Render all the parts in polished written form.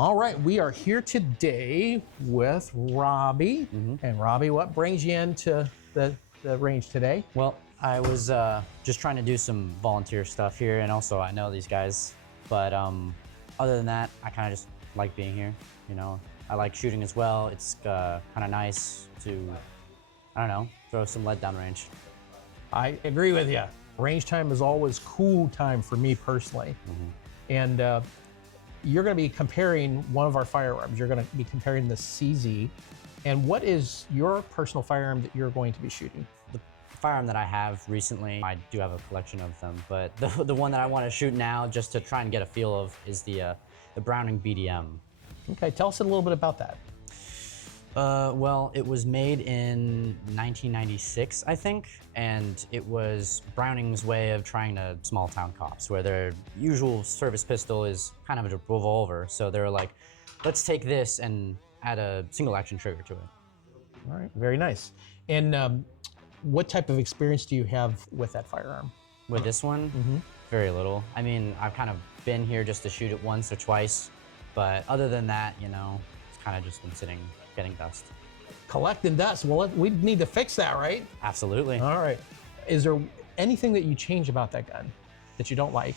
All right, we are here today with Robby. And Robby, what brings you into the range today? Well, I was just trying to do some volunteer stuff here, and also I know these guys, but other than that, I kind of just like being here. You know, I like shooting as well. It's kind of nice to, I don't know, throw some lead down range. I agree with you. Range time is always cool time for me personally. And you're going to be comparing one of our firearms. You're going to be comparing the CZ. And what is your personal firearm that you're going to be shooting? The firearm that I have recently, I do have a collection of them, but the one that I want to shoot now, just to try and get a feel of, is the Browning BDM. Okay, tell us a little bit about that. Well, it was made in 1996, I think, and it was Browning's way of trying to small town cops, where their usual service pistol is kind of a revolver. So they were like, let's take this and add a single action trigger to it. All right, very nice. And what type of experience do you have with that firearm? With this one, very little. I mean, I've kind of been here just to shoot it once or twice, but other than that, you know, it's kind of just been sitting, getting dust. Collecting dust. Well, we need to fix that, right? Absolutely. All right. Is there anything that you change about that gun that you don't like?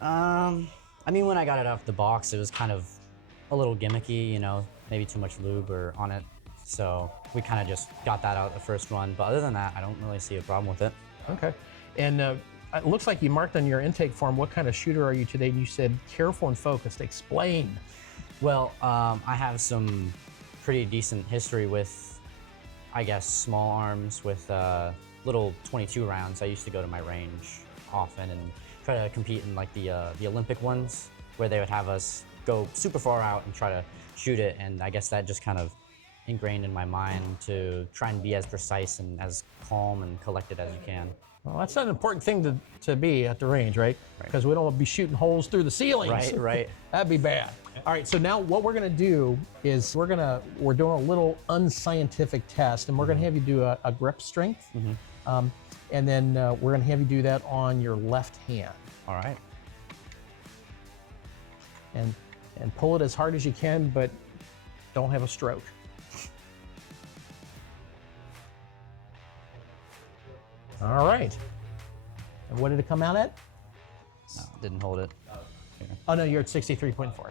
I mean, when I got it off the box, it was kind of a little gimmicky, you know, maybe too much lube on it. So we kind of just got that out the first run. But other than that, I don't really see a problem with it. Okay. And it looks like you marked on your intake form, what kind of shooter are you today? And you said careful and focused. Explain. Well, I have some pretty decent history with, I guess, small arms with little 22 rounds. I used to go to my range often and try to compete in like the Olympic ones, where they would have us go super far out and try to shoot it. And I guess that just kind of ingrained in my mind to try and be as precise and as calm and collected as you can. Well, that's an important thing to be at the range, right? Because we don't want to be shooting holes through the ceilings. Right. That'd be bad. All right, so now what we're gonna do is we're doing a little unscientific test, and we're gonna have you do a grip strength. And then we're gonna have you do that on your left hand. All right. And pull it as hard as you can, but don't have a stroke. All right. And what did it come out at? No, didn't hold it. Here. Oh no, you're at 63.4.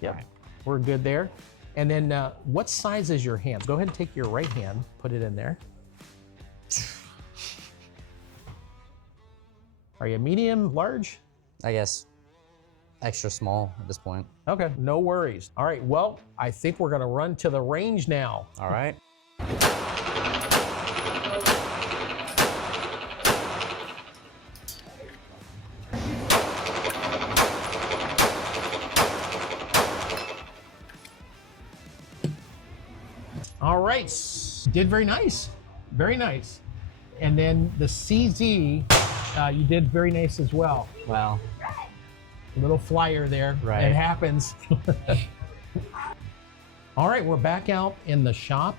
Yep, Right. We're good there. And then what size is your hand? Go ahead and take your right hand, put it in there. Are you medium, large? I guess extra small at this point. Okay, no worries. All right, well, I think we're gonna run to the range now. All right. All right, did very nice, very nice. And then the CZ, you did very nice as well. Well, A little flyer there, right. It happens. All right, we're back out in the shop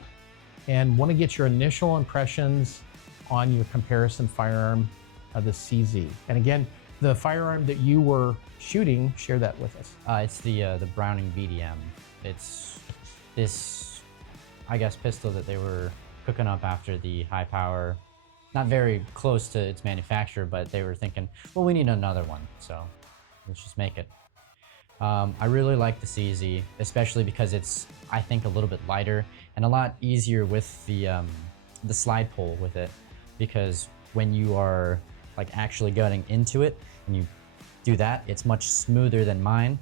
and want to get your initial impressions on your comparison firearm of the CZ. And again, the firearm that you were shooting, share that with us. it's the Browning BDM. It's this, I guess, pistol that they were cooking up after the high power, not very close to its manufacturer, but they were thinking, well, we need another one, so let's just make it. I really like the CZ, especially because it's, I think, a little bit lighter and a lot easier with the slide pull with it, because when you are like actually getting into it and you do that, it's much smoother than mine.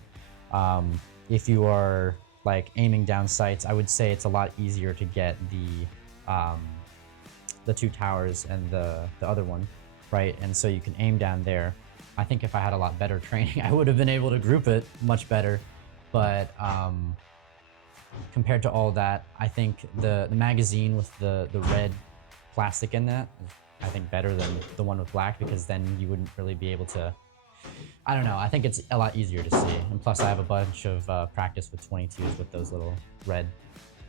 If you are like aiming down sights, I would say it's a lot easier to get the two towers and the other one, right? And so you can aim down there. I think if I had a lot better training, I would have been able to group it much better. But compared to all that, I think the magazine with the red plastic in that is, I think, better than the one with black, because then you wouldn't really be able to, I don't know, I think it's a lot easier to see. And plus I have a bunch of practice with 22s with those little red.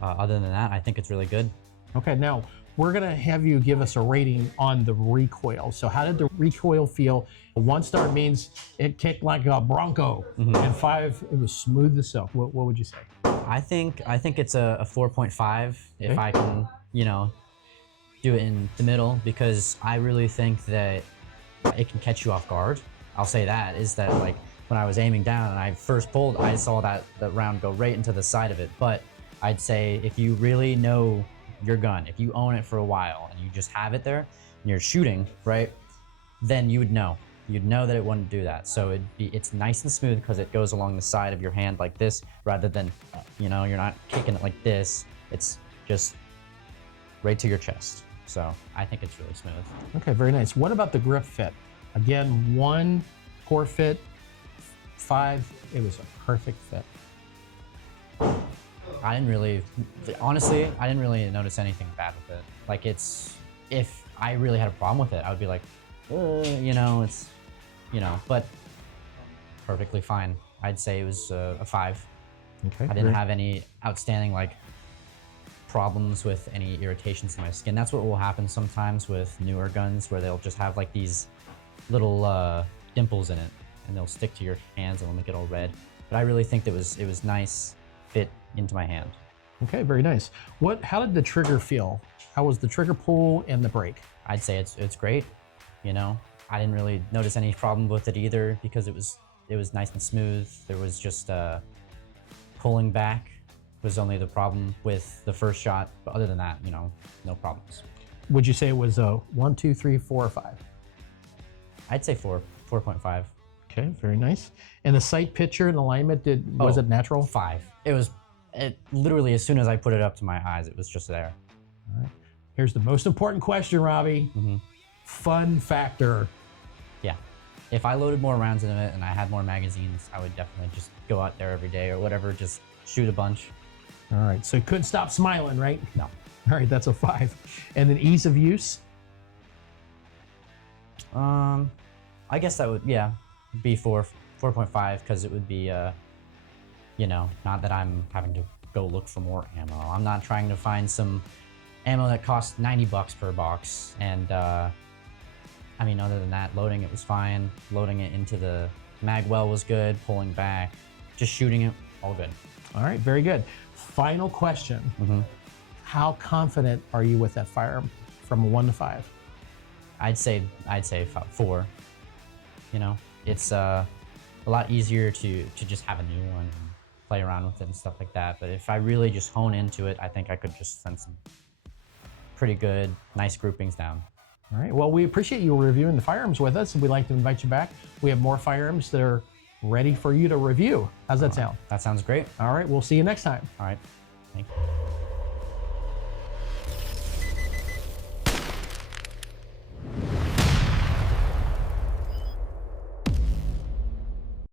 Other than that, I think it's really good. Okay, now we're gonna have you give us a rating on the recoil. So how did the recoil feel? 1 star means it kicked like a Bronco, and 5, it was smooth as silk. What would you say? I think it's a 4.5 if Okay. I can, you know, do it in the middle, because I really think that it can catch you off guard. I'll say that is that, like, when I was aiming down and I first pulled, I saw that round go right into the side of it. But I'd say if you really know your gun, if you own it for a while and you just have it there and you're shooting, right, then you would know. You'd know that it wouldn't do that. So it's nice and smooth because it goes along the side of your hand like this, rather than, you know, you're not kicking it like this. It's just right to your chest. So I think it's really smooth. Okay, very nice. What about the grip fit? Again, 1, poor fit, 5, it was a perfect fit. I didn't really, honestly, I didn't really notice anything bad with it. Like, if I really had a problem with it, I would be like, you know, it's, you know, but perfectly fine. I'd say it was a 5. Okay. I didn't have any outstanding, like, problems with any irritations in my skin. That's what will happen sometimes with newer guns, where they'll just have like these little dimples in it, and they'll stick to your hands and will make it all red. But I really think that it was nice fit into my hand. Okay, very nice. How did the trigger feel? How was the trigger pull and the break? I'd say it's great. You know, I didn't really notice any problem with it either, because it was nice and smooth. There was just pulling back was only the problem with the first shot, but other than that, you know, no problems. Would you say it was a 1, 2, 3, 4, or 5? I'd say 4.5. Okay, very nice. And the sight picture and alignment, was it natural? 5. It literally, as soon as I put it up to my eyes, it was just there. All right. Here's the most important question, Robby. Fun factor. Yeah. If I loaded more rounds into it and I had more magazines, I would definitely just go out there every day or whatever, just shoot a bunch. All right, so you couldn't stop smiling, right? No. All right, that's a 5. And then ease of use? I guess that would, yeah, be 4.5, because it would be, you know, not that I'm having to go look for more ammo. I'm not trying to find some ammo that costs $90 per box. And, I mean, other than that, loading it was fine. Loading it into the mag well was good. Pulling back, just shooting it, all good. All right, very good. Final question. How confident are you with that firearm from a 1 to 5? I'd say 4. You know, it's a lot easier to just have a new one and play around with it and stuff like that. But if I really just hone into it, I think I could just send some pretty good, nice groupings down. All right, well, we appreciate you reviewing the firearms with us, and we'd like to invite you back. We have more firearms that are ready for you to review. How's that sound? That sounds great. All right, we'll see you next time. All right, thank you.